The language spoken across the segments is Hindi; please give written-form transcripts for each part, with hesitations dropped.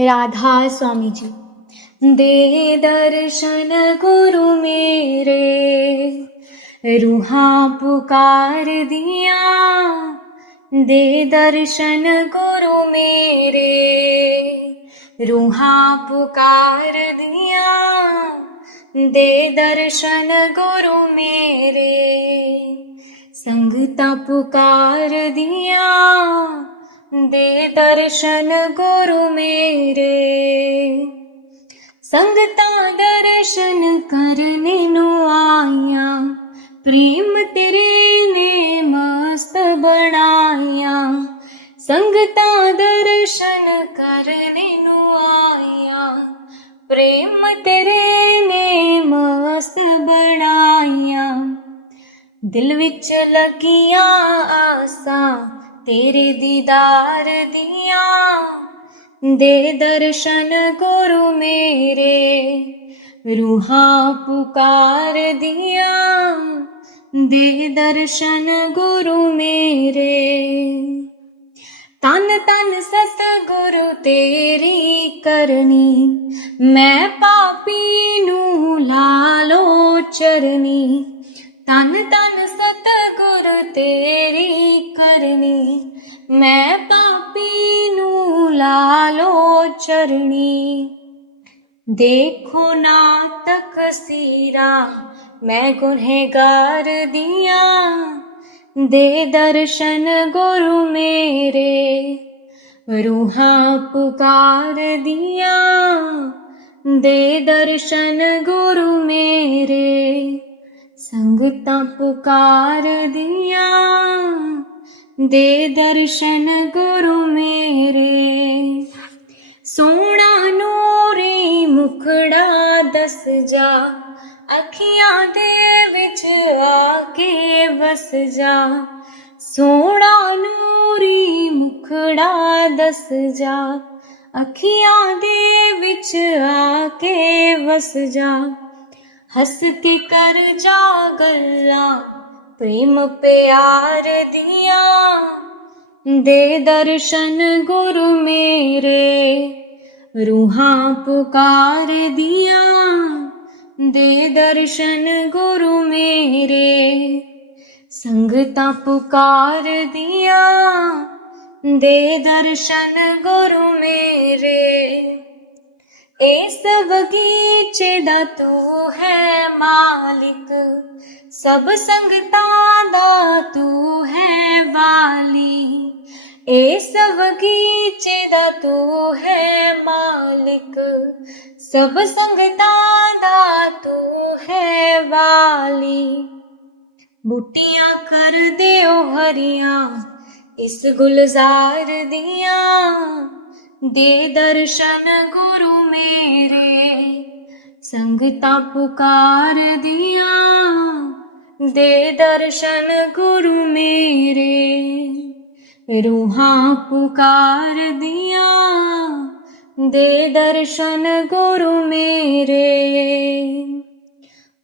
राधा स्वामी जी। दे दर्शन गुरु मेरे, रूहां पुकार दिया। दे दर्शन गुरु मेरे, रूहां पुकार दिया। दे दर्शन गुरु मेरे, संगता पुकार दिया। दे दर्शन गुरु मेरे, संगता दर्शन करने नु आया। प्रेम तेरे ने मस्त बनाया। संगता दर्शन करने नु आया। प्रेम तेरे ने मस्त बनाया। दिल विच लगिया आसा तेरे दीदार दिया। दे दर्शन गुरु मेरे, रूहां पुकार दिया। दे दर्शन गुरु मेरे, तन तन सतगुरु तेरी करनी। मैं पापी नू लालो चरनी। तन तन सतगुरु तेरी करनी। मैं पापी नू लालो चरनी। देखो ना तकसीरा मैं गुनहगार दिया। दे दर्शन गुरु मेरे, रूहां पुकार दिया। दे दर्शन गुरु मेरे, संगता पुकार दिया। दे दर्शन गुरु मेरे, सोना नूरी मुखड़ा दस जा। अखियां दे विच आके बस जा। सोना नूरी मुखड़ा दस जा। अखियां दे विच आके बस जा। हस के कर जा गल्लां प्रेम प्यार दिया। दे दर्शन गुरु मेरे, रूहां पुकार दिया। दे दर्शन गुरु मेरे, संगता पुकार दिया। दे दर्शन गुरु मेरे, इस बगीचे दा तू है मालिक। सब संगतां दा तू है वाली। इस बगीचे दा तू है मालिक। सब संगतां दा तू है वाली। बूटियां कर दे ओ हरियां इस गुलजार दिया। दे दर्शन गुरु मेरे, संगता पुकार दिया। दे दर्शन गुरु मेरे, रूहां पुकार दिया। दे दर्शन गुरु मेरे,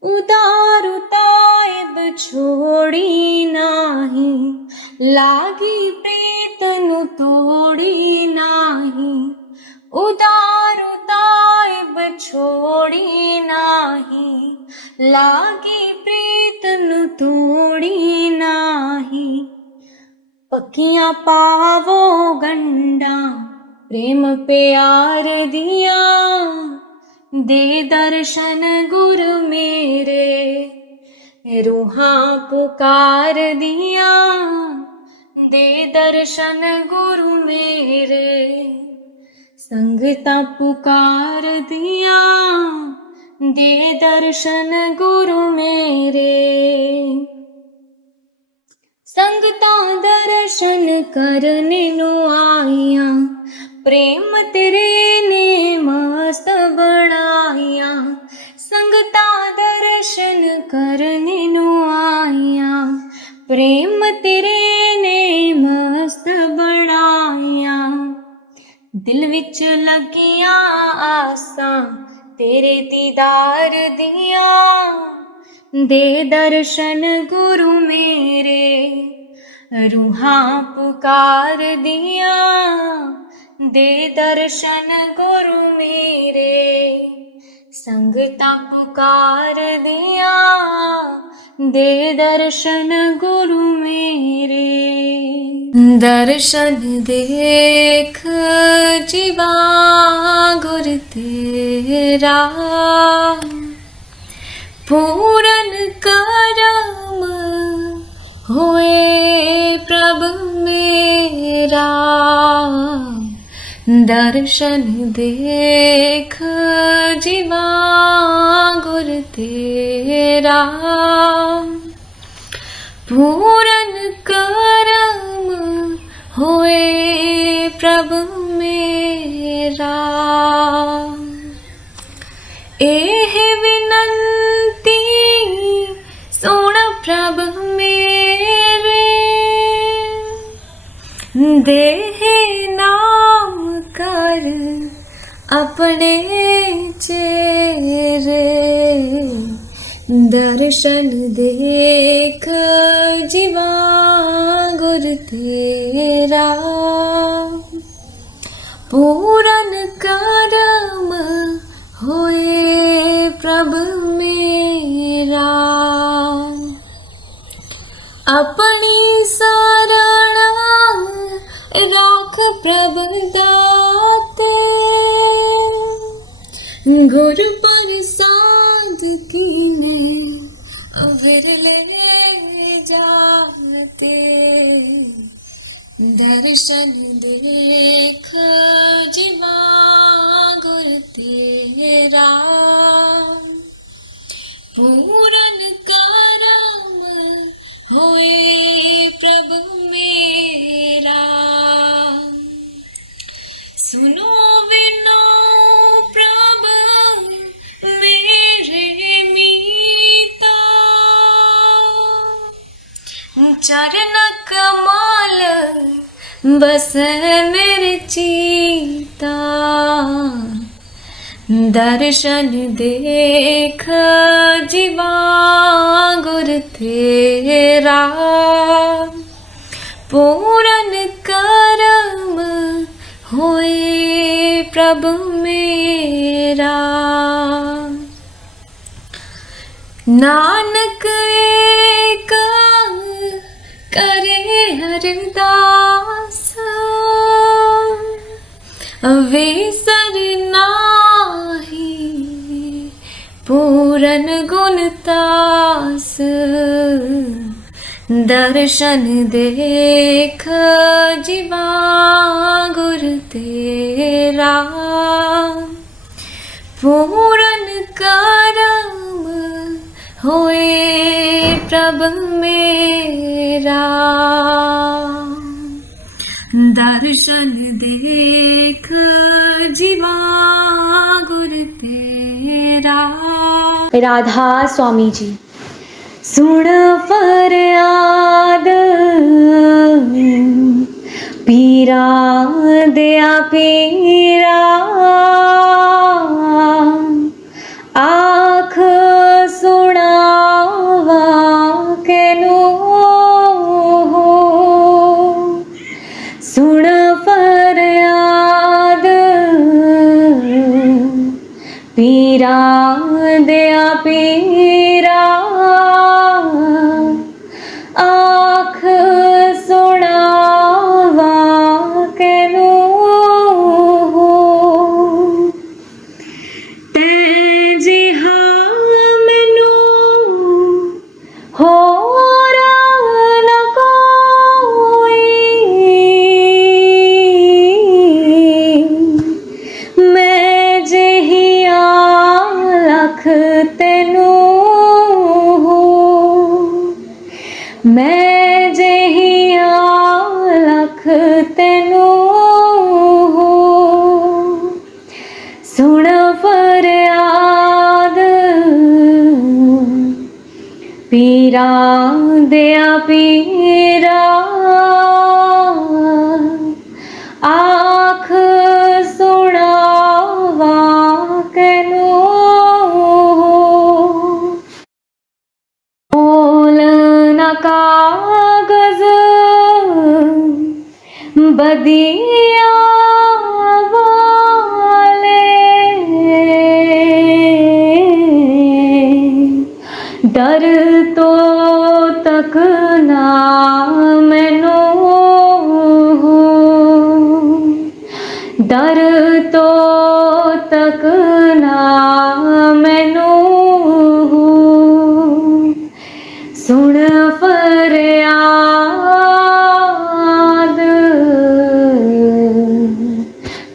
उदार ताइब छोड़ी नाही। लागी प्रीत नु तोड़ी नाही। उदार ताइब छोड़ी नाही। लागी प्रीत नु तोड़ी नाही। पक्कियां पावो गंडा प्रेम प्यार दिया। दे दर्शन गुरु मेरे, रूहां पुकार दिया। दे दर्शन गुरु मेरे, संगता पुकार दिया। दे दर्शन गुरु मेरे, संगता दर्शन करने नु आया। प्रेम तेरे ने मस्त बनाया। संगता दर्शन करने नु आया। प्रेम तेरे ने मस्त बनाया। दिल विच लगिया आसां तेरे दीदार दिया। दे दर्शन गुरु मेरे, रूहां पुकार दिया। दे दर्शन गुरु मेरे, संगता पुकार दिया, दे दर्शन गुरु मेरे। दर्शन देख जीवा गुर तेरा, पूरन करम होए प्रभु मेरा। दर्शन देख जीवा गुर तेरा, पूरन करम होए प्रभु मेरा। एह विनंती सुन प्रभु मेरे, देह नाम कर अपने चेहरे। दर्शन देख जीवा गुर तेरा, पूरन करम होए प्रभु मेरा। अपनी शरण राख प्रभु दाते, गुरु प्रसाद कीने विरले जाते। दर्शन देख जीवा गुर तेरा, पूरन करम होए प्रभु मेरा। सुनो विनो प्रभु मेरे मीता, चरण कमाल बस मेरे चीता। दर्शन देख जीवा गुर तेरा, पूरन करम होए प्रभु मेरा। नानक एक करे हरदास, विसर नाही पूरन गुणतास। दर्शन देख जीवा गुर तेरा, पूरन करम होए प्रभु मेरा। दर्शन देख जीवा गुर तेरा। राधा स्वामी जी। सुन फरियाद पीरा दया पीरा, आँख सुनावा केनु हो। सुन फरियाद पीरा दया पीरा, आँख सुनावा केनु हो। तैं जिहा मैनू होर न कोई, मैं जिहिया लख तेनू हो। मैं जिहिया लख तेनू हो। सुन फरियाद पीरा दया पीरा, आँख सुनावा केनु हो। बोल न कागज बदिया तो तकना मैनू, सुन फरियाद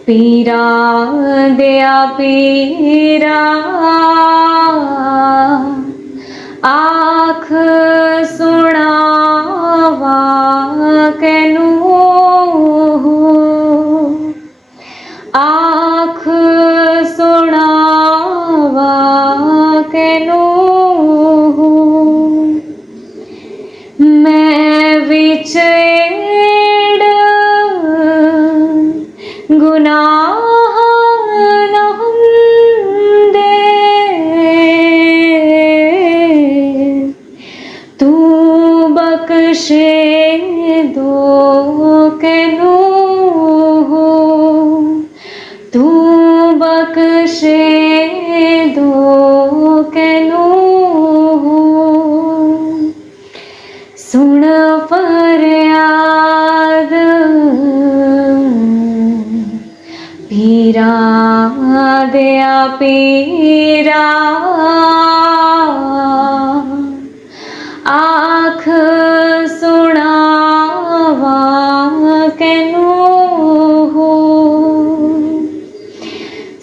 पीरा दिया पीरा, आख सुनावा कैनू, आख सुनावा कैनू। मैं विच एड़ गुनाह न हुंदे, तू बख्शे दो कैनू, तू बख्शे दो कैनू। सुन फरियाद पीरा दिया पीरा, आख सुनावा कैनू,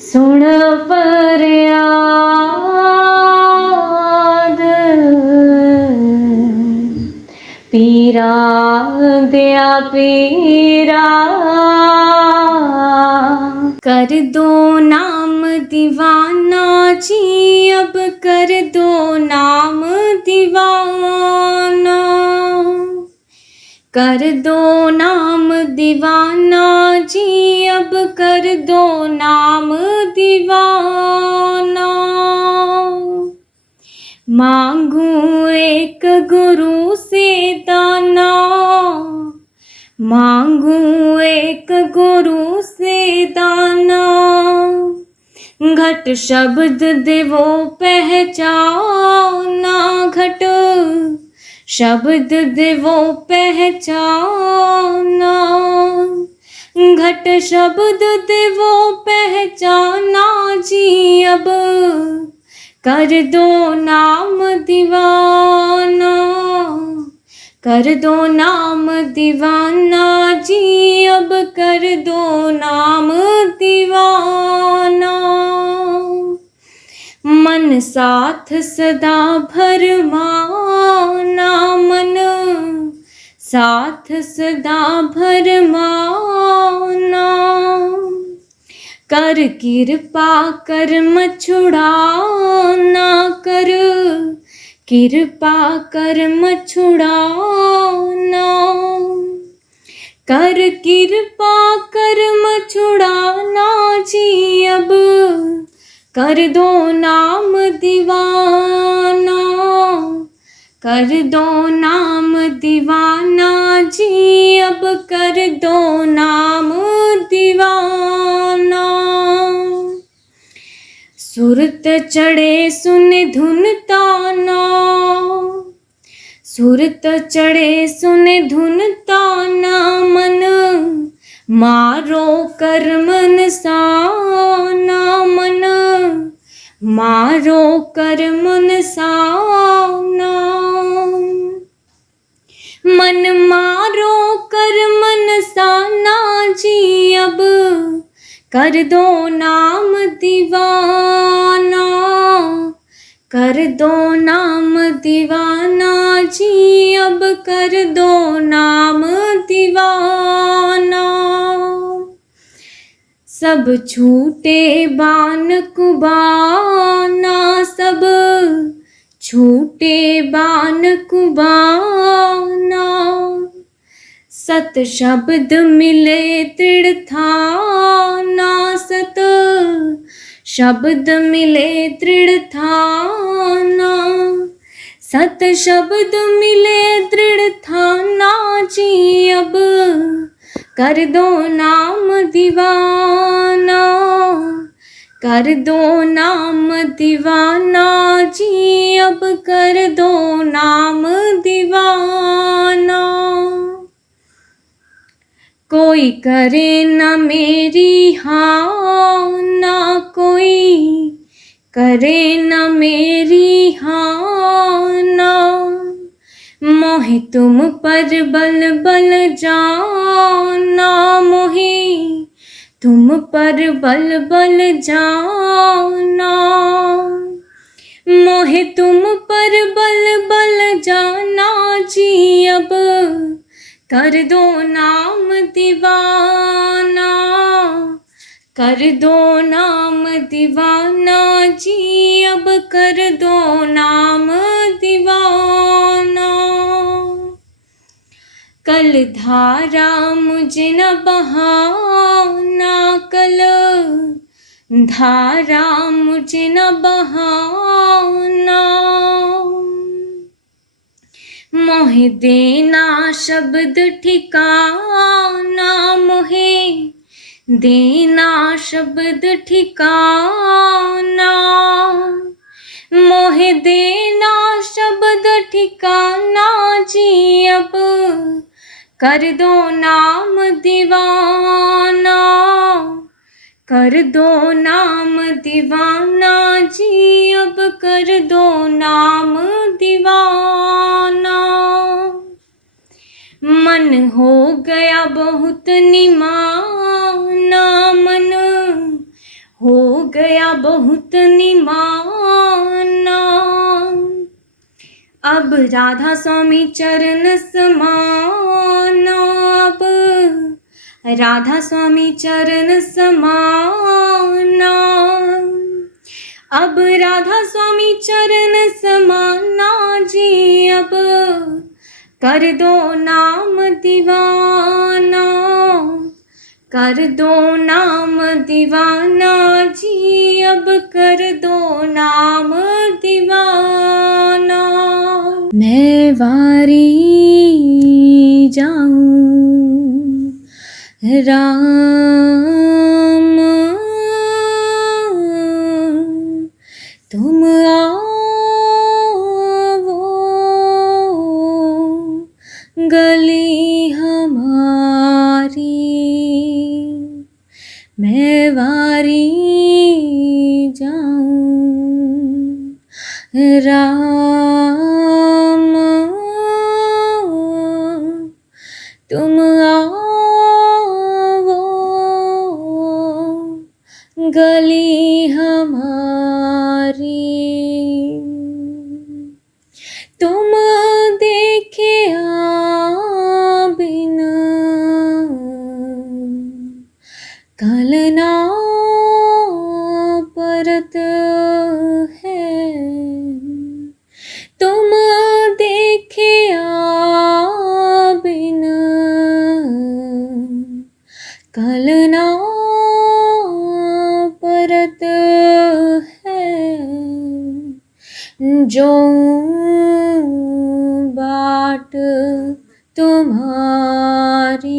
सुन फरियाद पीरा दिया पीरा। कर दो नाम दीवाना जी, अब कर दो नाम दीवाना, कर दो नाम दीवाना जी, अब कर दो नाम दीवाना। मांगू एक गुरु से दाना, मांगू एक गुरु से दाना, घट शब्द देवो पहचाना, घट शब्द देवो पहचाना, घट शब्द देवो पहचाना जी, अब कर दो नाम दीवाना, कर दो नाम दीवाना जी, अब कर दो नाम दीवाना। मन साथ सदा भरमाना, मन साथ सदा भरमाना, कर कृपा कर्म छुड़ाना, कर कृपा कर्म छुड़ाना, कर कृपा कर्म छुड़ाना जी, अब कर दो नाम दीवाना, कर दो नाम दीवाना जी, अब कर दो नाम दीवाना। सुरत चढ़े सुन धुन ताना, सुरत चढ़े सुन धुन ताना, मन मारो कर मन साना, मन मारो कर मन साना, मन मारो कर मन साना जी, अब कर दो नाम दीवाना, कर दो नाम दीवाना जी, अब कर दो नाम दीवाना। सब छूटे बान कुबाना, सब छूटे बान कुबाना, सत शब्द मिले दृढ़ थाना, सत शब्द मिले दृढ़ थाना, सत शब्द मिले दृढ़ थाना जी, अब कर दो नाम दीवाना, कर दो नाम दीवाना जी, अब कर दो नाम दीवाना। कोई करे न मेरी हाँ, ना कोई करे न मेरी हाँ ना। मोहे तुम पर बल बल जाना, मोहे तुम पर बल बल जाना। मोहे तुम पर बल बल जाना जी, अब कर दो नाम दीवाना, कर दो नाम दीवाना जी, अब कर दो नाम दीवाना। कल धारा मुझे न बहाना, कल धारा मुझे न बहाना। मोहे देना शब्द ठिकाना, मोहे देना शब्द ठिकाना। मोहे देना शब्द ठिकाना जी, अब कर दो नाम दीवाना, कर दो नाम दीवाना जी, अब कर दो नाम दीवाना। मन हो गया बहुत निमाना, मन हो गया बहुत निमाना। अब राधा स्वामी चरण समाना, अब राधा स्वामी चरण समाना। अब राधा स्वामी चरण समाना जी, अब कर दो नाम दीवाना, कर दो नाम दीवाना जी, अब कर दो नाम दीवाना। मैं वारी जाऊं राम, तुम आओ गली हमारी। मैं वारी जाऊं राम, तुम आओ गली हमारी। तुम देखे बिन कलना परत है, तुम देखे बिन कलना परत है। जो बाट तुम्हारी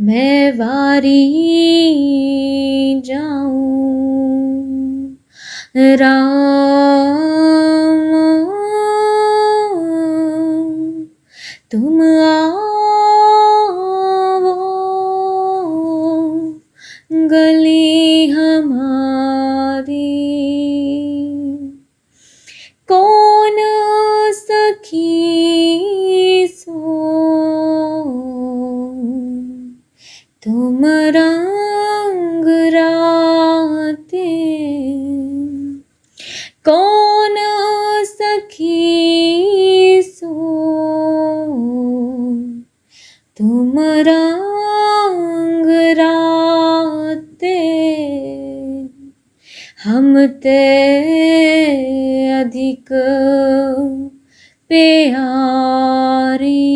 मैं वारी जाऊं राम, तुम आओ गली हमारी। कौन सखी सो तुम रंग राते, कौन सखी सो तुम रंग राते। हम ते अधिक प्यारी,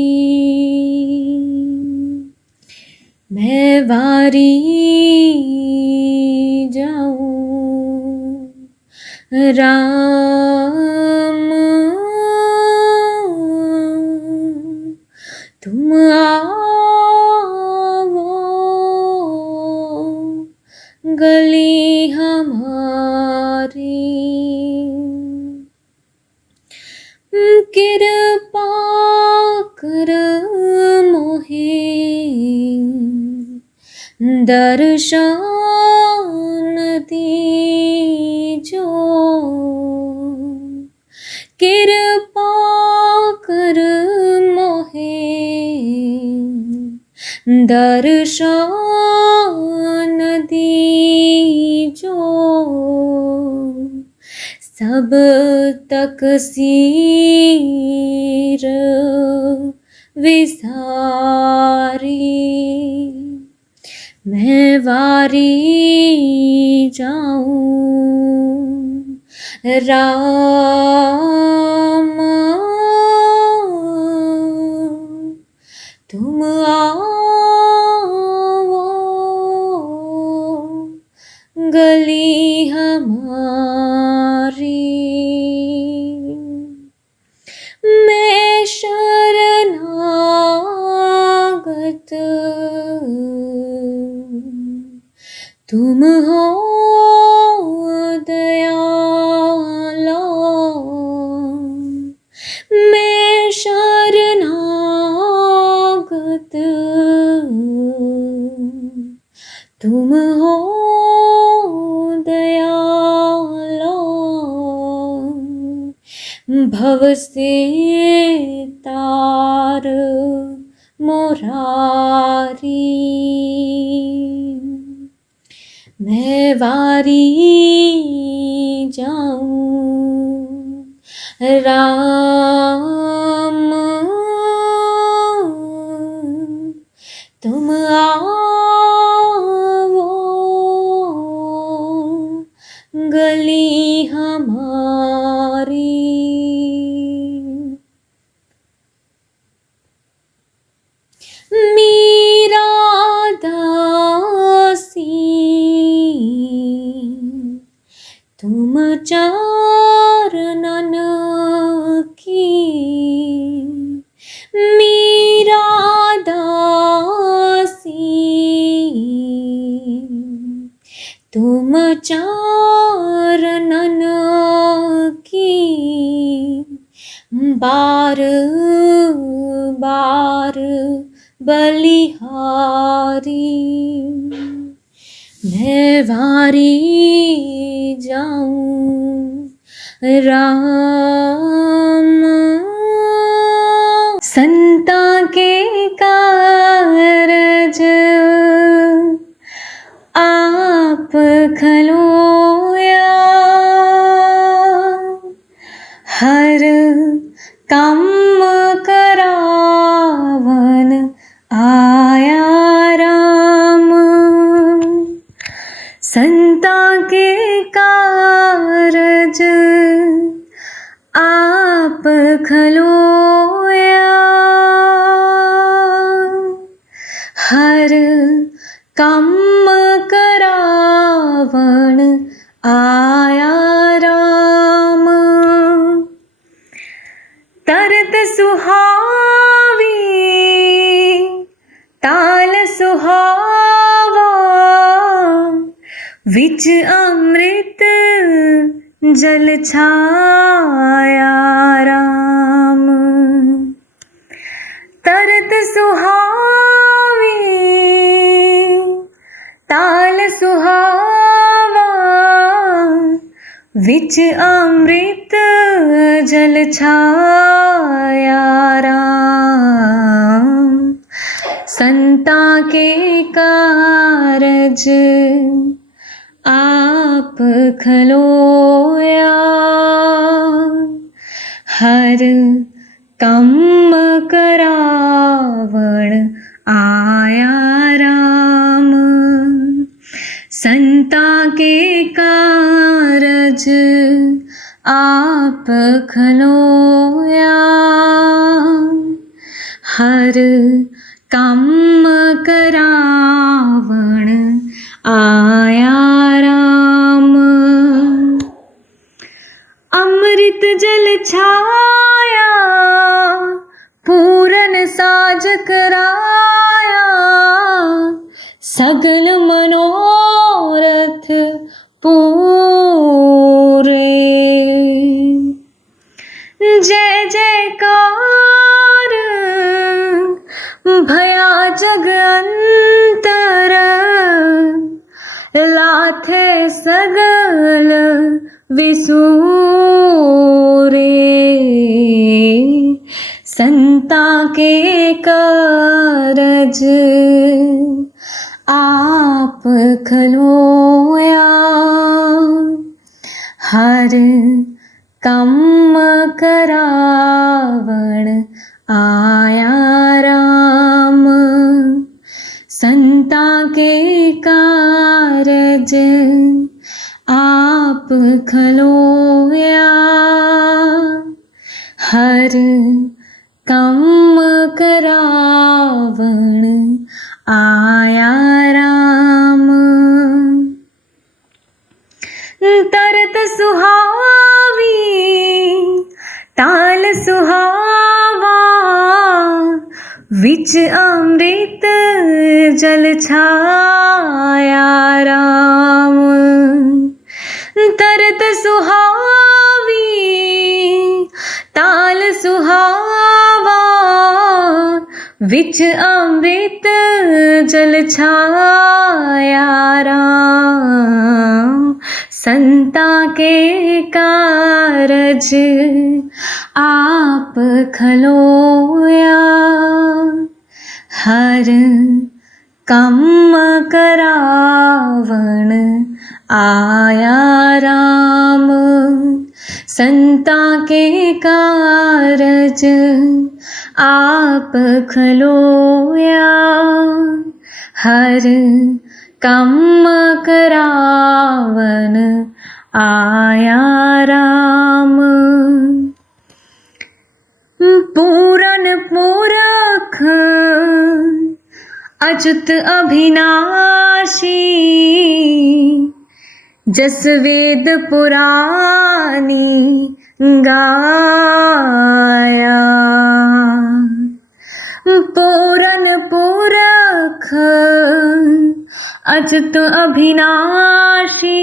मैं वारी जाऊं राम, तुम आओ गली हमारी। कृपा कर मोहे दर्शन दीजो, कृपा कर मोहे दर्शन दीजो। सब तक सिर विसारी मैं वारी जाऊं राम, तुम आओ गली हमारी। मैं शरणागत तुम हो दयाला, मैं शरणागत तुम हो दयाला। भव से तार मुरारी मैं वारी जाऊं राम, तुम आओ गली हमारी। मीरा दासी तुम चरणन की, मीरा दासी तुम चरणन की। बार बार बलिहारी मैं वारी जाऊं राम। संता के कारज आप खलोया, हर काम करावन आया राम। संता के कारज आप खलोया, हर काम करावन आया राम। तरत सुहावी ताल सुहावा, विच अमृत जल छाया राम। तरत सुहावी ताल सुहावा, विच अमृत जल छाया राम। संता के कारज आप खलोया, हर काम करावण आया राम। संता के कारज आप खलोया, हर काम करावण आया राम। अमृत जल छाया पूरन साज कराया, सगल मनोरथ पूरे। जय लाथे सगल विसूरे, संता के कारज आप खलोया। हर कम करावण आया राम, संता के कारज आप खलोया। हर कम करावण आया राम। तरत सुहावी ताल सुहावा, विच अमृत जल छाया राम। तरत सुहावी ताल सुहावा, विच अमृत जल छाया राम। संता के कारज आप खलोया। हर कम करावण आया राम, संता के कारज आप खलोया। हर कम करावण आया राम। पूरन पूरख अच्युत अभिनाशी, जस वेद पुरानी गाया। पूरन पूरख अच्युत अभिनाशी,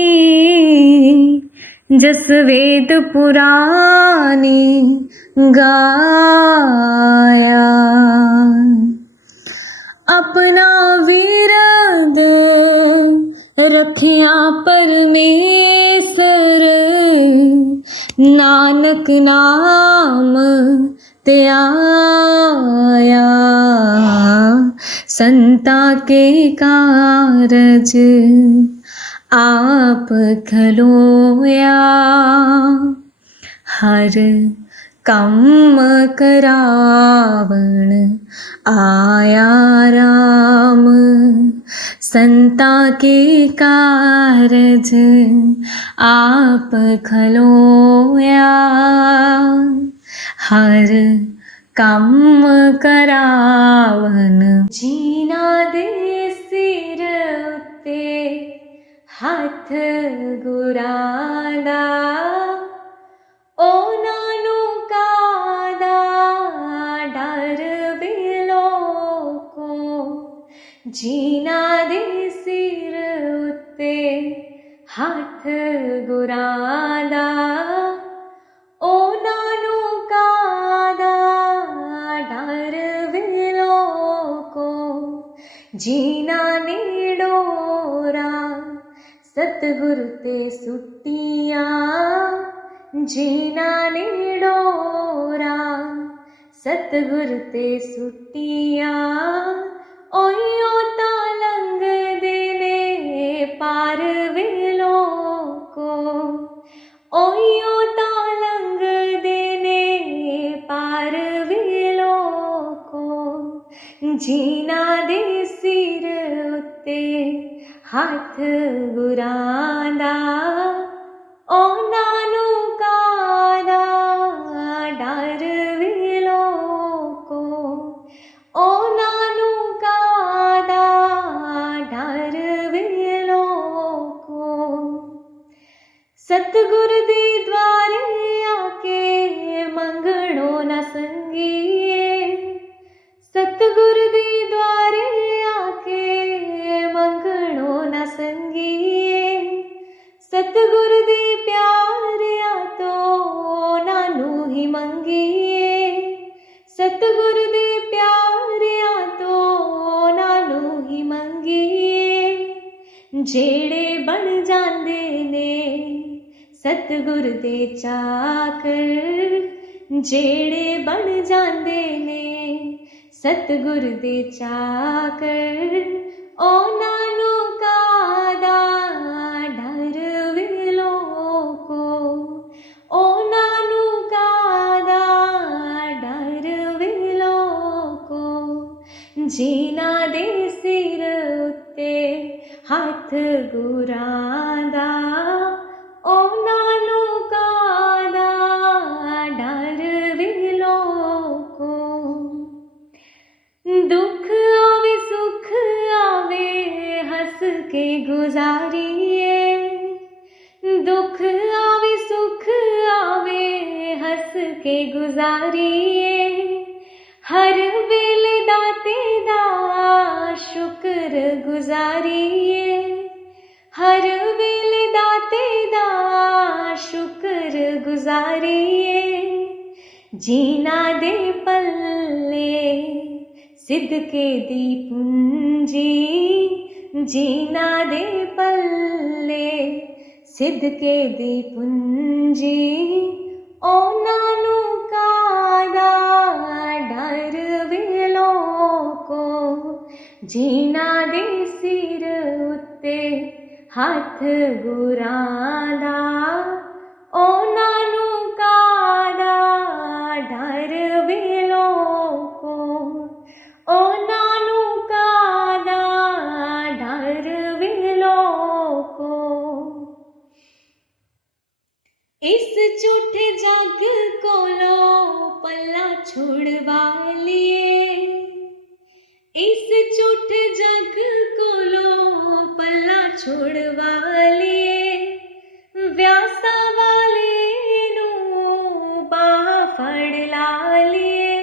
जस वेद पुरानी गाया। अपना विरद रखिया परमेसर, नानक नाम त्याया। संता के कारज आप खलोया। हर कम करावण आया राम, संता के कारज आप खलोया। हर कम करावन जीना दे सिर उत्ते हाथ गुरादा, ओ नानू कादा डर बिलो को। जीना दे सिर उत्ते हाथ गुरादा, ओ नानू कादा डर बिलो को। जीना नीडोरा सतगुर ते सुटिया, जीना नीडोरा सतगुर ते सुटिया। ओयो तालंग देने पार वेलो को, ओयो तालंग देने पार वेलो को। जीना दे सिर उत्ते हाथ गुरादा, ओ नानू कादा डर वेलो को। ओ नानू कादा डर वेलो को। सतगुर दे द्वारे आके मंगणो न संगिए, सतगुर दे द्वारे आके मंगणो न संगिए। सतगुर दे प्यारिया तो नानू ही मंगिए, सतगुर दे प्यारिया तो नानू ही मंगिए। ਜਿਹੜੇ ਬਣ ਜਾਂਦੇ ਨੇ ਸਤਿਗੁਰ ਦੇ ਚਾਕਰ, ਜਿਹੜੇ ਬਣ ਜਾਂਦੇ ਨੇ ਸਤਿਗੁਰ ਦੇ ਚਾਕਰ, ਉਹਨਾਂ ਨੂੰ ਕਾਹਦਾ ਡਰ ਵੇ ਲੋਕੋ, ਉਹਨਾਂ ਨੂੰ ਕਾਹਦਾ ਡਰ ਵੇ ਲੋਕੋ। ਜਿਨ੍ਹਾਂ ਦੇ ਸਿਰ ਉੱਤੇ ਹੱਥ ਗੁਰਾਂ ਦਾ, ਉਹਨਾਂ ਨੂੰ ਕਾਹਦਾ ਡਰ ਵੇ ਲੋਕੋ। ਦੁੱਖ ਆਵੇ ਸੁੱਖ ਆਵੇ ਹੱਸ ਕੇ ਗੁਜ਼ਾਰੀਏ, ਦੁੱਖ ਆਵੇ ਸੁੱਖ ਆਵੇ ਹੱਸ ਕੇ ਗੁਜ਼ਾਰੀਏ। ਹਰ ਵੇਲੇ ਦਾਤੇ ਦਾ ਸ਼ੁਕਰ ਗੁਜ਼ਾਰੀਏ, ਹਰ ਵੇਲੇ ਦਾਤੇ ਦਾ ਸ਼ੁਕਰ ਗੁਜ਼ਾਰੀਏ। ਜਿਨ੍ਹਾਂ ਦੇ ਪੱਲੇ ਸਿਦਕੇ ਦੀ ਪੂੰਜੀ, ਜਿਨ੍ਹਾਂ ਦੇ ਪੱਲੇ ਸਿਦਕੇ ਦੀ ਪੂੰਜੀ, ਉਹਨਾਂ ਨੂੰ ਕਾਹਦਾ ਡਰ ਵੇ ਲੋਕੋ। ਜਿਨ੍ਹਾਂ ਦੇ ਸਿਰ ਉੱਤੇ ਹੱਥ ਗੁਰਾਂ ਦਾ, ਉਹਨਾਂ ਨੂੰ ਕਾਹਦਾ ਡਰ ਵੇ ਲੋਕੋ, ਉਹਨਾਂ ਨੂੰ ਕਾਹਦਾ ਡਰ ਵੇ ਲੋਕੋ। ਇਸ ਝੂਠੇ ਜੱਗ ਕੋਲੋਂ ਪੱਲਾ ਛੁਡਵਾ ਲਈਏ, ਇਸ ਝੂਠੇ ਜੱਗ ਕੋਲੋਂ ਪੱਲਾ ਛੁਡਵਾ ਲਈਏ। ਵਿਆਸਾਂ ਵਾਲੇ ਨੂੰ ਬਾਹ ਫੜ ਲਾ ਲਈਏ,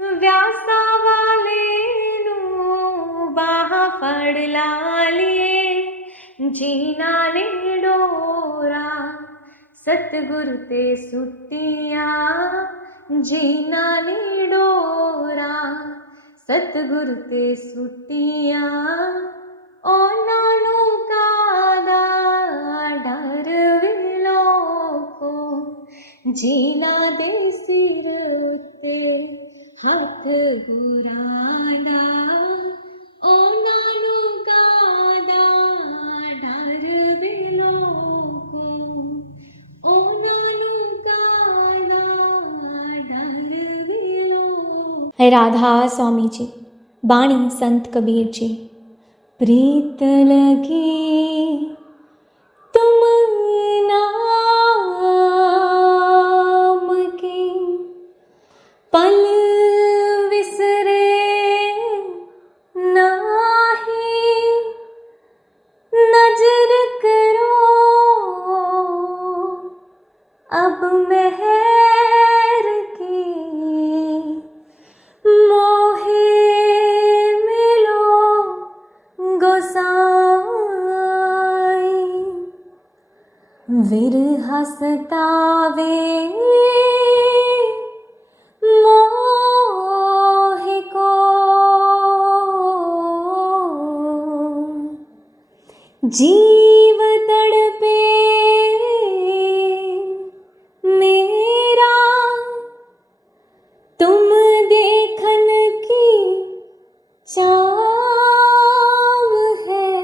ਵਿਆਸਾਂ ਵਾਲੇ ਨੂੰ ਬਾਹ ਫੜ ਲਾ ਲਈਏ। ਜਿਨ੍ਹਾਂ ਨੇ ਡੋਰਾ ਸਤਿਗੁਰ ਤੇ ਸੁੱਟੀਆਂ, ਜਿਨ੍ਹਾਂ ਨੇ ਡੋਰਾ ਸਤਿਗੁਰ ਤੇ ਸੁੱਟੀਆਂ, ਉਹਨਾਂ ਨੂੰ ਕਾਹਦਾ ਡਰ ਵੇ ਲੋਕੋ। ਜਿਨ੍ਹਾਂ ਦੇ ਸਿਰ ਉੱਤੇ ਹੱਥ ਗੁਰਾਂ ਦਾ, ਉਹਨਾਂ ਨੂੰ ਕਾਹਦਾ ਡਰ ਵੇ ਲੋਕੋ, ਉਹਨਾਂ ਨੂੰ ਕਾਹਦਾ ਡਰ ਵੇ ਲੋਕੋ। राधा स्वामी जी। बाणी संत कबीर जी। प्रीत लगी तुम नाम की, पल विसरे नाही। नजर करो अब मेहर की, मोहे मिलो गोसाई। विरह सतावे मोह को, जीव तड़पे मेरा, तुम देखन की चाव है।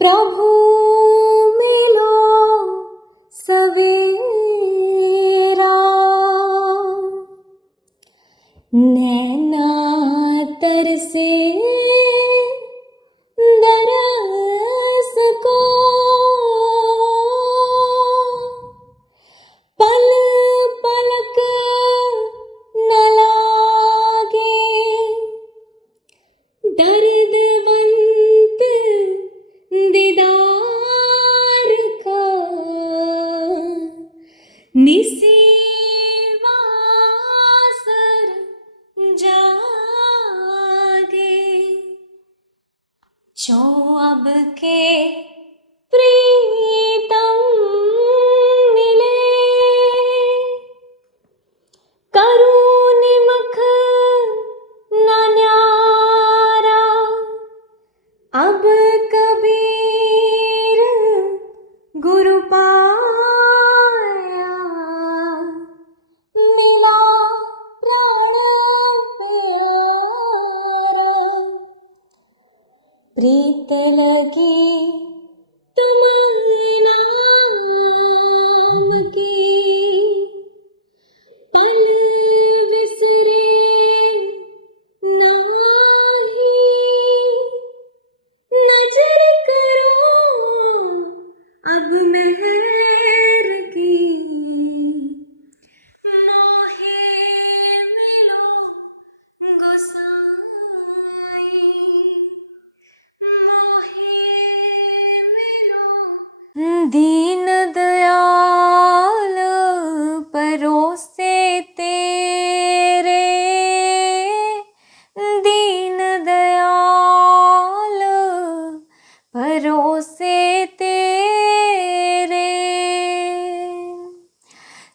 प्रभु मिलो सवेरा, नैना तरसे दरस को, पल पलक न लागे। दर्दवंत दीदार का कबीर गुरु पाया, मिला प्राण प्यारा। प्रीत लगी तुम नाम की, पल विसरे नाही। नजर करो अब मेहर की, मोहे मिलो गोसाई, मोहे मिलो। दीन दयाल परोसे तेरे, दीन दयाल परोसे तेरे।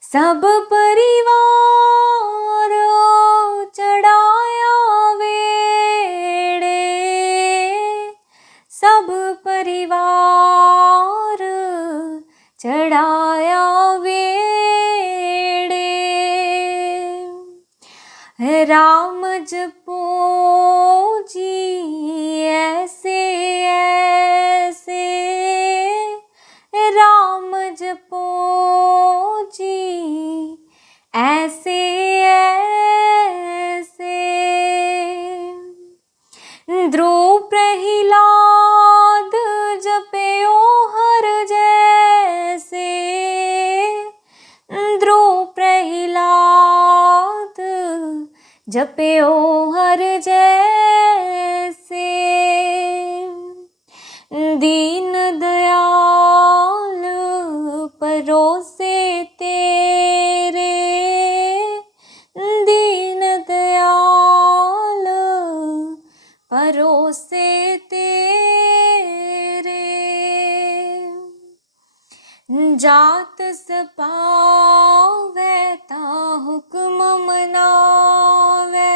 सब परिवार चढ़ाया वेड़े, सब परिवार चढ़ाया वेड़े। राम जपो जी ऐसे ऐसे, राम जपो जी ऐसे ऐसे। ध्रुव प्रहलाद जपयो हर जैसे, ध्रुव प्रहलाद जपयो हर जैसे। दीन दयाल परोसे तेरे, दीन दयाल परोसे तेरे। जात सपावै ता हुक्म मनावै,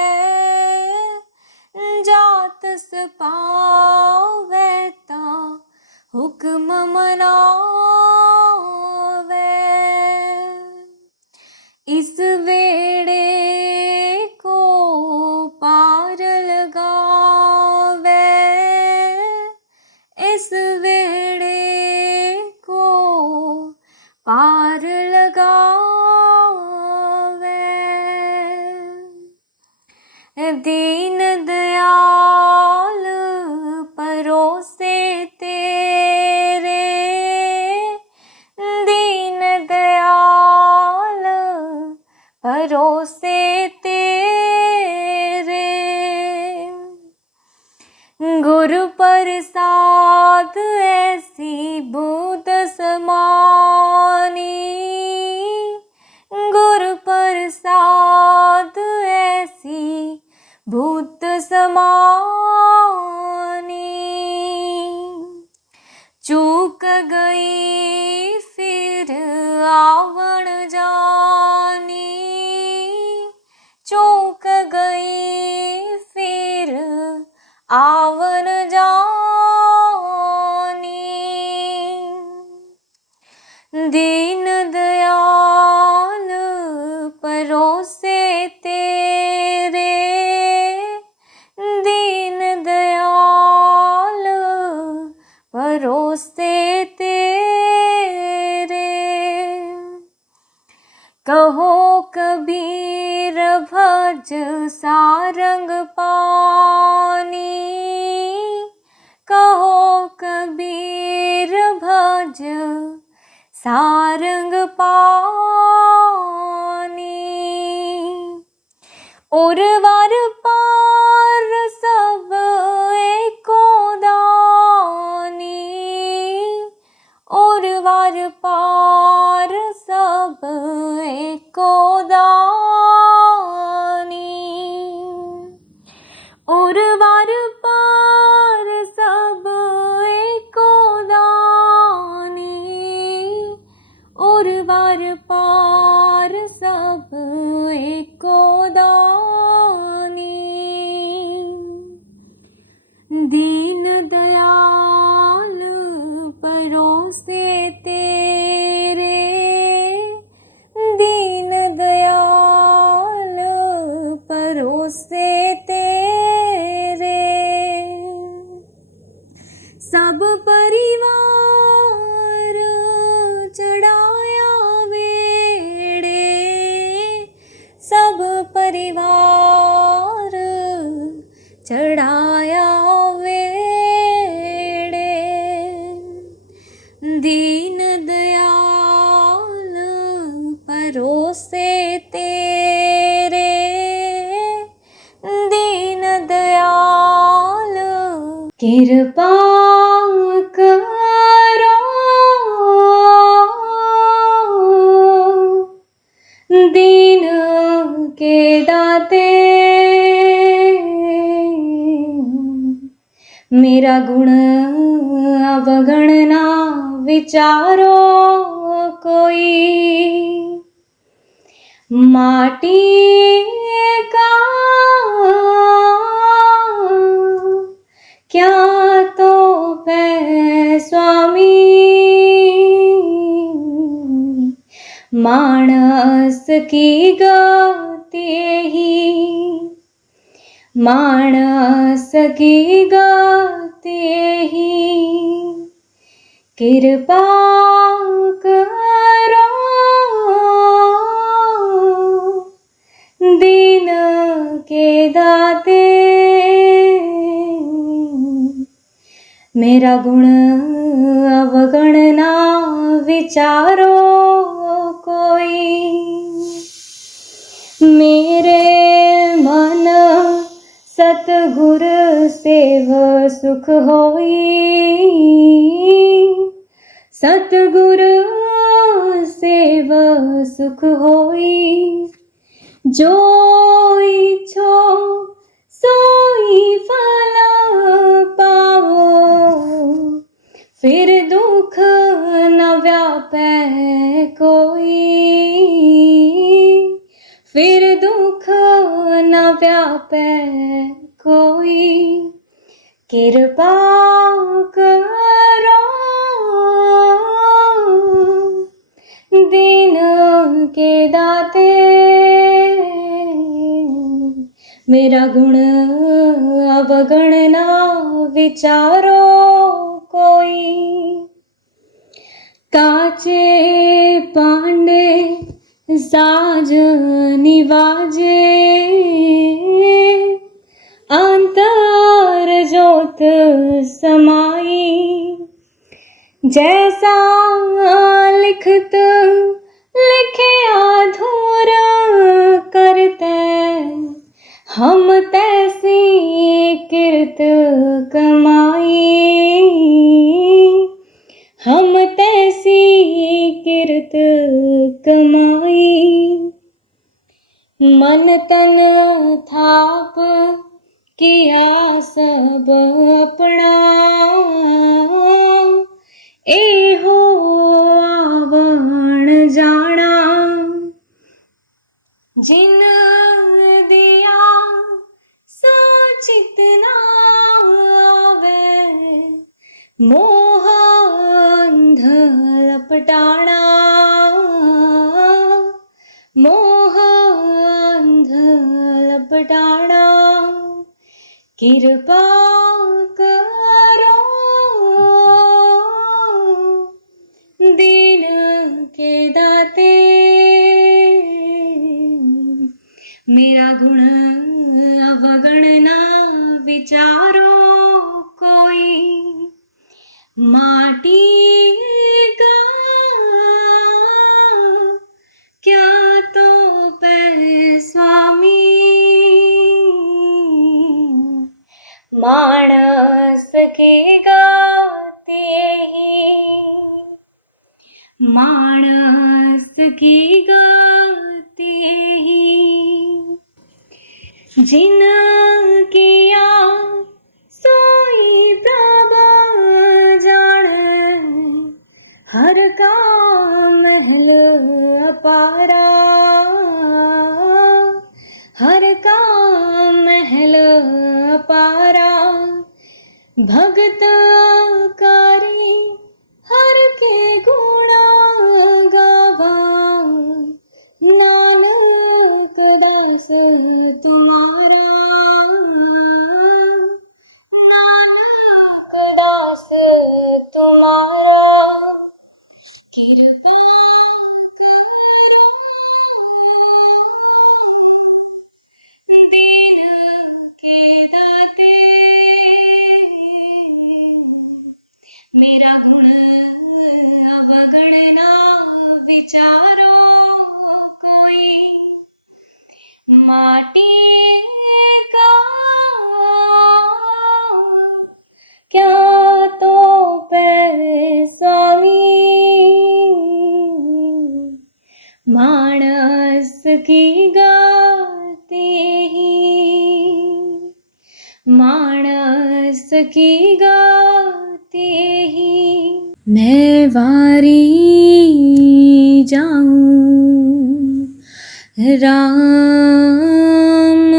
जात सपावै ता हुक्म मनावै। इस वेड़े को पार लगावै, इस वेड़े को पार लगावै। दीन दयाल परोसे तेरे, दीन दयाल परोसे तेरे। गुरु प्रसाद ऐसी बूंद समानी, गुरु प्रसाद ऐसी बूंद समानी। चूक गई फिर आवण जानी, चूक गई फिर आवन जानी। दीन दयाल परोसे तेरे, दीन दयाल परोसे तेरे। कहो कबीर भज सारंग पानी, कहो कबीर भज सारंग पानी। और वार पार सब एको दानी, और वार पार सब एको दानी। और वार पार सब एको दानी, और वार पार सब एको दानी। दीन दयाल परिवार चढ़ाया वेड़े, सब परिवार चढ़ाया वेड़े। दीन दयाल परोसे तेरे, दीन दयाल कृपा करो, दीन के दाते मेरा गुण अवगणना विचारो कोई। माटी का क्या तो पै स्वामी, मानस की गति ही, मानस की गति ही कृपा करो, दीन के दाते मेरा गुण अवगणना विचारो कोई। मेरे मन सतगुर सेव सुख होई, सतगुर सेव सुख होई। जो इच्छो सोई फल पावो, फिर दुख न व्यापै कोई, फिर दुख न व्यापै कोई। कृपा करो, दीन के दाते मेरा गुण अवगणना विचारो कोई। काचे पांडे साज निवाजे, अंतर ज्योत समाई। जैसा लिखत लिखे अधूर करते, हम तैसी कृत कमाई, हम तैसी कृत कमाई। मन तन थाप किया सब अपना, एहो आवण जाना। जिन दिया सो चित ना आवे, मोह अंध लपटाना, मोह अंध लपटाना। कृपा करो, दीन के दाते मेरा गुण अवगणना विचारो कोई। माटी का क्या तो पै स्वामी, मानस की गति ही, मानस की गति ही। जिन किया सोई प्रभु जाने, हर का महल अपारा, हर का महल अपारा। भगत कारी हर के गुणा गावा, नानक दास तुम्हारा, नानक दास तुम्हारा कृपा करो दीन के दाते मेरा गुण अवगणना विचारो कोई माटी का क्या तो पै स्वामी मानस की गाते ही मानस की गाते ही मैं वारी जाऊं राम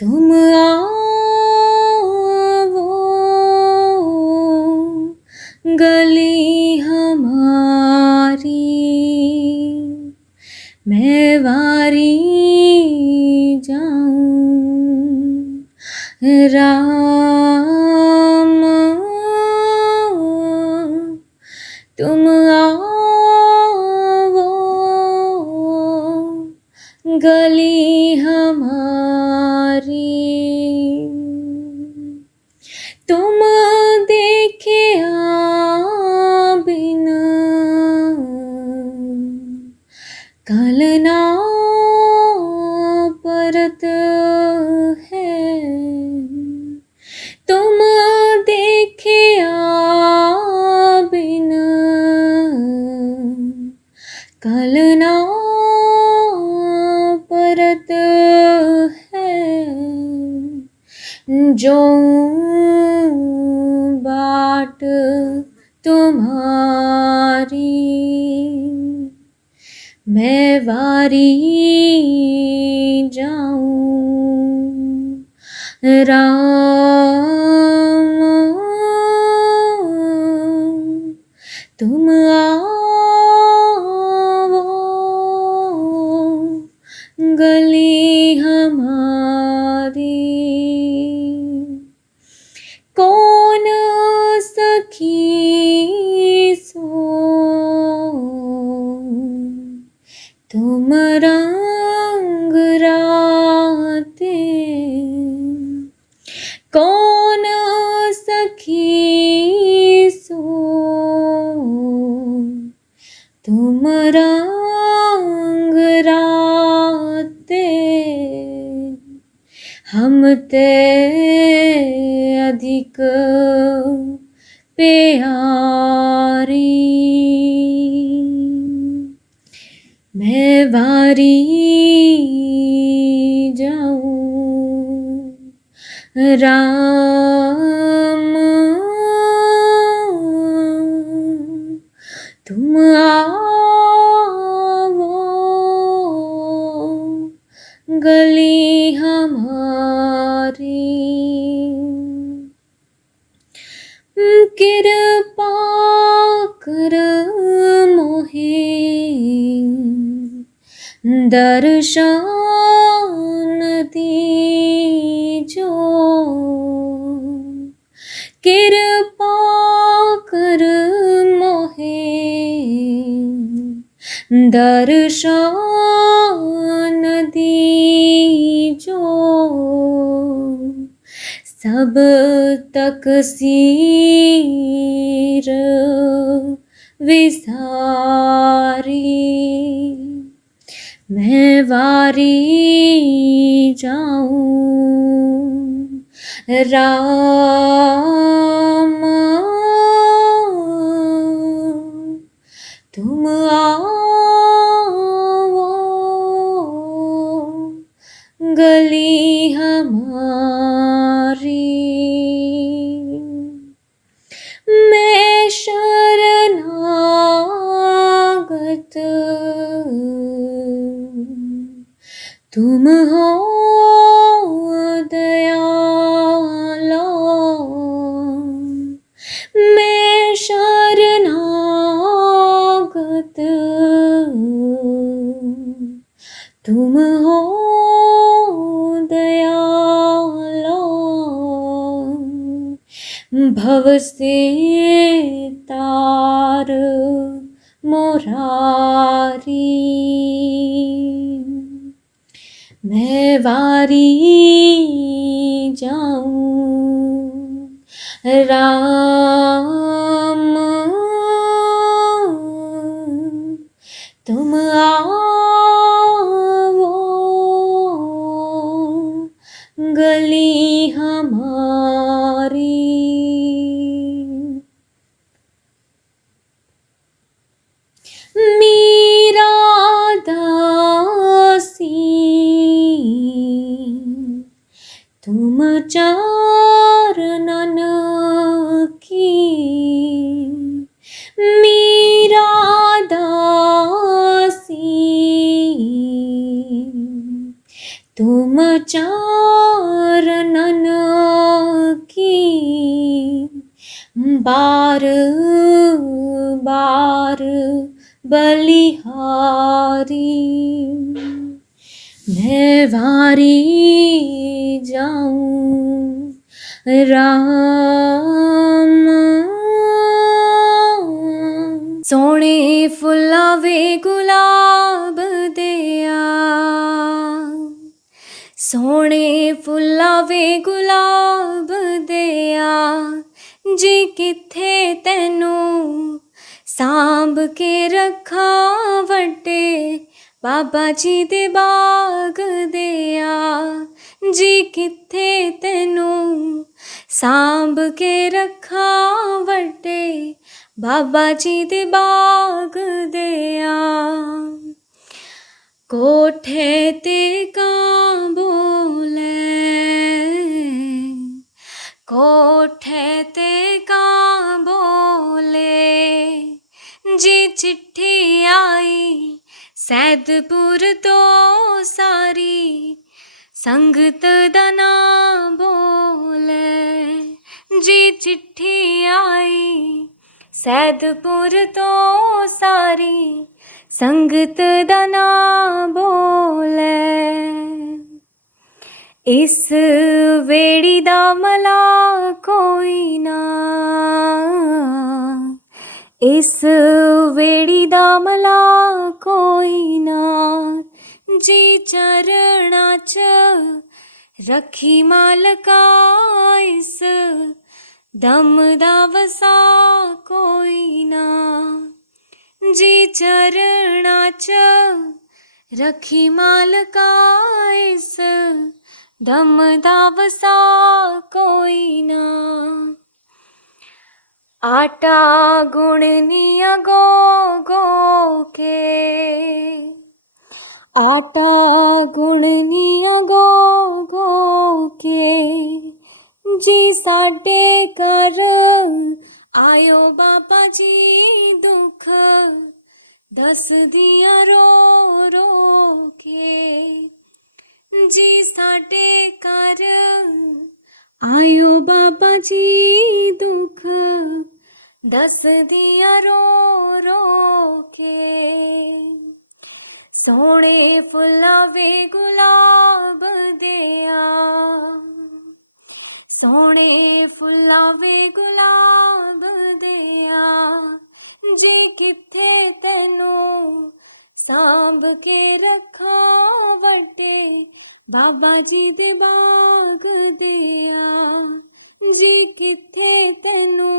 तुम आओ गली हमारी मैं वारी जाऊं राम तुम आओ गली हमारी तुम देखे बिन कलना परत है तुम देखे बिन कलना परत है जो बाट तुम्हारी मैं वारी जाऊं राम तुम आओ गली हमारी कौन सखी सो तुम रंग राते कौन सखी सो तुम रंग राते हम ते अधिक प्यारी मैं वारी जाऊं राम तुम आओ गली हमारी कृपा कर मोहे दर्शन दीजो कृपा कर मोहे दर्शन दीजो सब तक सीर विसारी मैं वारी जाऊं राम तुम आओ गली हमारी मैं शरणागत तुम हो दयालो भव से तार मुरारी, मैं वारी जाऊं राम, तुम आओ गली हमारी। मीरा दासी तुम चरणन की, मीरा दासी तुम चरणन की, बार बार बलिहारी, मैं वारी जाऊं राम। सोने फुल्ला वे गुलाब दिया, सोने फुल्ला वे गुलाब दिया, जी किथे तैनू सांभ के रखा वड्डे बाबा जी दे बाग दिया, जी किथे तैनू सांभ के रखा वड्डे बाबा जी दे बाग दिया। कोठे ते कां बोले, कोठे ते कां बोले, जी चिट्ठी आई सैदपुर तो सारी संगत दा नां बोले, जी चिट्ठी आई सैदपुर तो सारी संगत दा नां बोले। इस वेड़ी दा मला कोई ना, इस वेड़ी दा मला कोई ना, जी चरणा च रखी मालका इस दम दा वसा कोई ना, जी चरणा च रखी मालका इस दम दा वसा कोई ना। आटा गुणनिया गो गो के, आटा गुणनिया गो गो के, जी साडे घर आयो बाबा जी दुख दस दिया रो रो के, जी साडे घर आयो बाबा जी दुख दस दिया रो रो के। सोने फुल्ला वे गुलाब दिया, सोने फुल्ला वे गुलाब दिया, जी किथे तैनू सांभ के रखा वड्डे बाबा जी दे बाग दिया, जी किथे तैनू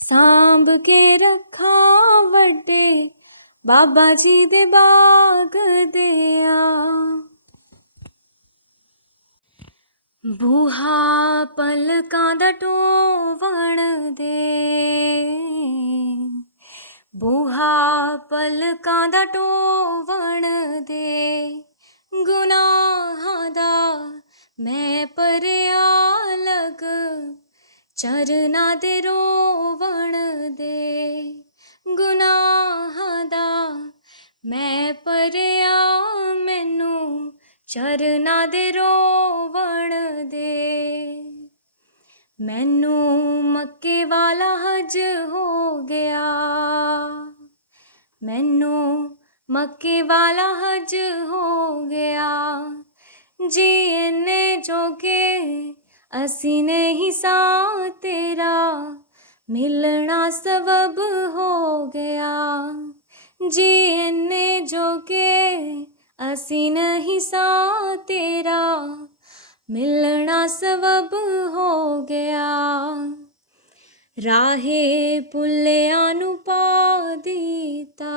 सांभ के रखा वड्डे बाबा जी दे बाग दिया। बूहा पलकां दा ढोवण दे, बूहा पलकां दा ढोवण दे, गुनाहां दा मैं भरिया लग चरना दे रोवण दे, गुनाहां दा मैं भरिया मैनू चरना दे रोवण दे। मैनू मक्के वाला हज हो गया, मैनू मक्के वाला हज हो गया, जी इन्ने जोगे असी नहीं सां तेरा मिलना सबब हो गया जी इन्ने जोगे असी नहीं सा तेरा मिलना सबब हो गया राहे पुल्लिया नू पा दीता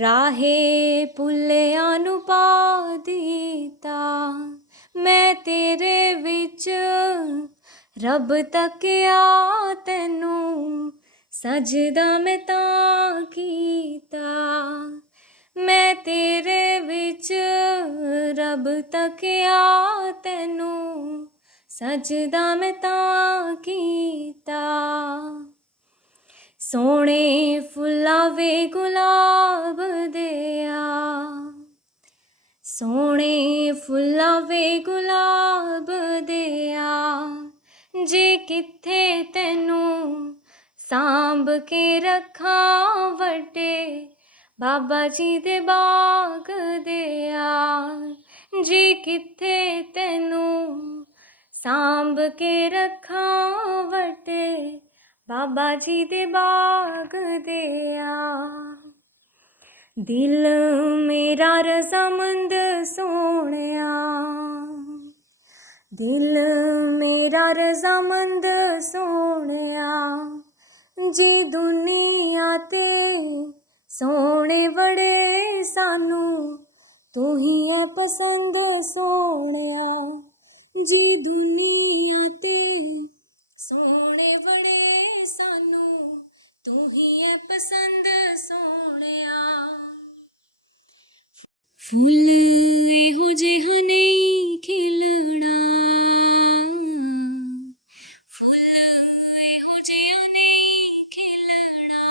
राहे पुल्लिया नू पा दीता मैं तेरे विच रब तकिया तैनू सजदा मैं तां कीता मैं तेरे विच रब तकिया तैनू सजदा मैं तां कीता सोने फुल्ला वे गुलाब दिया सोने फुल्ला वे गुलाब दिया जे किथे तैनू सांभ के रखा वड्डे बाबा जी दे बाग दिया जे किथे तैनू सांभ के रखा वड्डे बाबा जी दे बाग दिया दिल मेरा रज़ामंद सोहणिया दिल मेरा रज़ामंद सोहणिया जी दुनिया ते सोहणे बड़े सानू तू ही है पसंद सोहणिया जी दुनिया ते सोहणे बड़े सानू तू ही है पसंद सोहणिया फुल इहो जिहा नहीं खिलना फुल इहो जिहा नहीं खिलना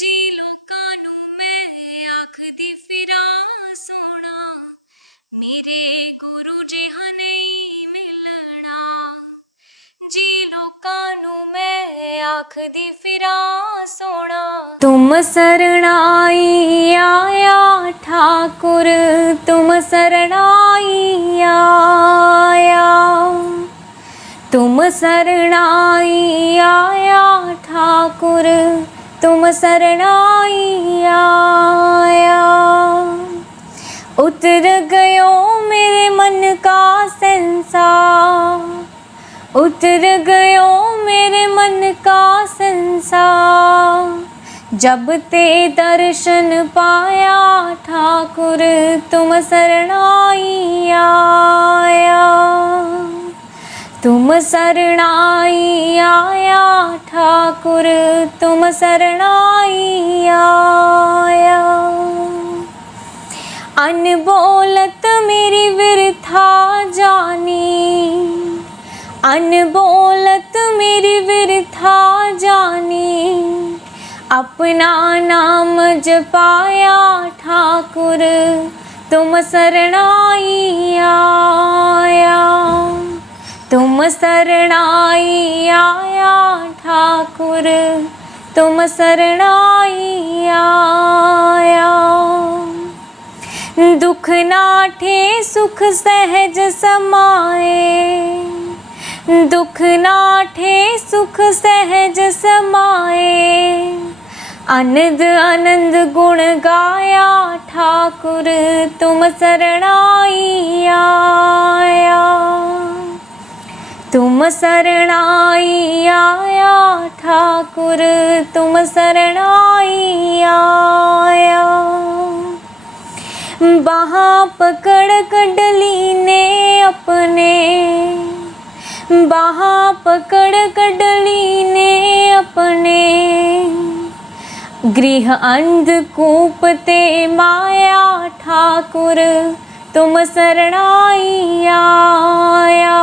जी लोकां नू मैं आखदी फिरां सोहणा मेरे गुरु जिहा नहीं मिलना जी लोकां नू मैं आखदी फिरां सोहणा तुम सरनाई आया ठाकुर तुम सरनाई आया तुम सरनाई आया ठाकुर तुम सरनाई आया उतर गयो मेरे मन का संसार उतर गयो मेरे मन का संसार जब ते दर्शन पाया ठाकुर तुम सरनाई आया तुम सरनाई आया ठाकुर तुम सरनाई आया अनबोलत मेरी विरथा जानी अनबोलत मेरी विरथा जानी अपना नाम जपाया ठाकुर तुम सरनाई आया तुम सरनाई आया ठाकुर तुम सरनाई आया दुख नाठे सुख सहज समाए दुख नाठे सुख सहज समाए आनंद आनंद गुण गाया ठाकुर तुम सरनाई आया तुम सरनाई आया ठाकुर तुम सरनाई आया बाहाँ पकड़ कडली ने अपने बाहाँ पकड़ कडली ने अपने गृह अंधकूप ते माया ठाकुर तुम सरनाई आया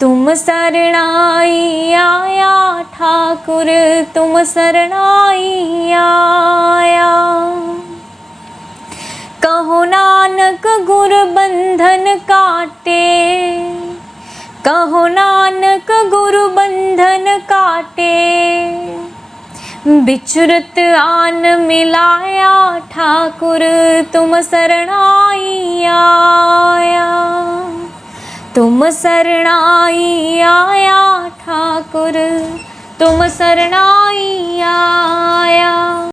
तुम सरनाई आया ठाकुर तुम सरनाई आया कहो नानक गुर बंधन काटे कहो नानक गुरु बंधन काटे बिचुरत आन मिलाया ठाकुर तुम सरनाई आया तुम सरणाई आया ठाकुर, तुम सरणाई आया।